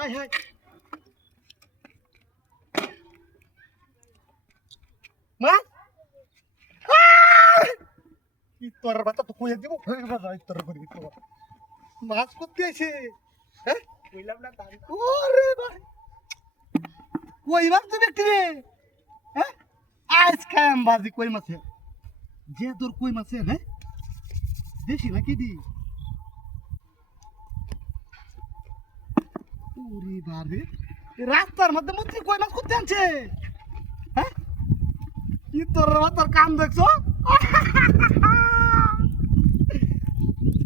High মা? তোর বাচ্চা তো কইয়া দিব? ফের বাজা তোর করি তো মাছ করতে আছে হ্যাঁ? কইলাম না দাম ওরে ভাই। কই মাছ তো হ্যাঁ? আজ খায়াম বাজি কই মাছে? যে তোর কই মাছে হ্যাঁ? দেশি নাকি দি? ওরে বারে রাস্তার মধ্যে মধ্যে কই মাছ করতে আনছে হ্যাঁ কি তোর তোর কাম দেখছ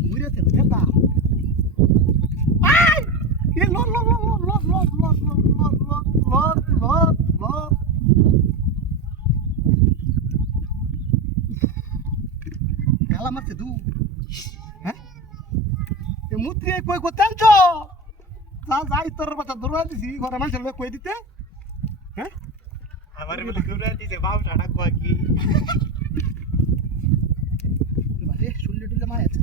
মুড়ে তেল খেতা এ লো লো লো লো লো লো লো লো লো লো লো লো লো গালা মারছে দু হ্যাঁ এ কই করতে আনছো যা যাই তোর বাচ্চা দৌড়া দিছি ঘরে মানুষের লোক কই দিতে? হ্যাঁ? আমার বলে ঘুরে দিছে বাপ ছাড়া কয় কি? বারে শুনলে টুলে মারা যাচ্ছে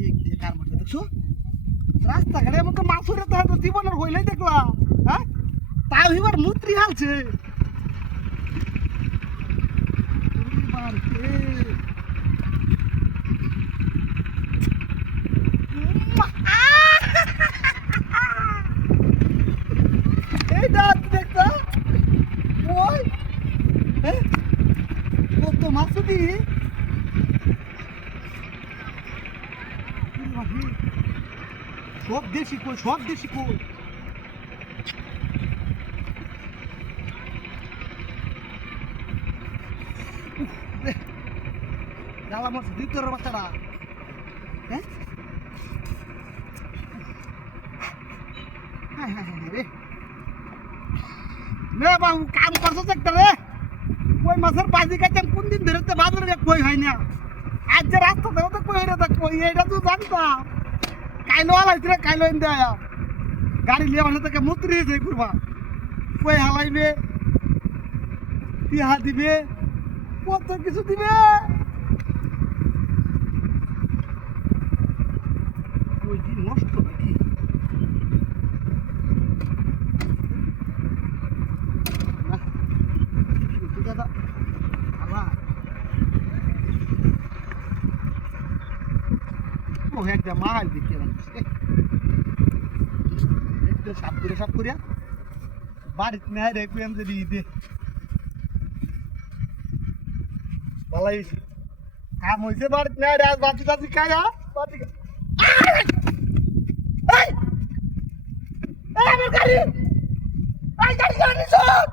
এক দিয়ে কার মারতে দেখছ? রাস্তাঘাটে এমন তো মাছ হলে তো হয়তো জীবনের হইলেই দেখলাম হ্যাঁ? তাও এবার মুত্রি হালছে। ওরে কত মাছ দি সব দেশি কই, সব দেশি কই? জ্বালা মাছ ভিতরের বাচ্চারা। হ্যাঁ? হ্যাঁ হ্যাঁ হ্যাঁ রে। রে বাবু, কাম করছ একটা, রে। কই মাছের বাজি খাইতাম কোন দিন ধরে তো বাজারে কই হয় না? আজ যে রাস্তা দেবো তো কই কই? এটা তো জানতাম। কাইলো আলাইছে রে কাইলো এনে আয়া। গাড়ি লিয়ে মানে তাকে মুত্রি হয়েছে করবা। কই হালাইবে? পিহা দিবে? কত কিছু দিবে? হয়ে একদম মাল দিতে সাপ করে সব করিয়া বাড়িতে না রেখুয়াম যদি ঈদে বলাই কাম হয়েছে বাড়িতে না রে, আজ বাঁচি টাচি খাইয়া বাঁচি আমার গাড়ি! গাড়ি গাড়ি সব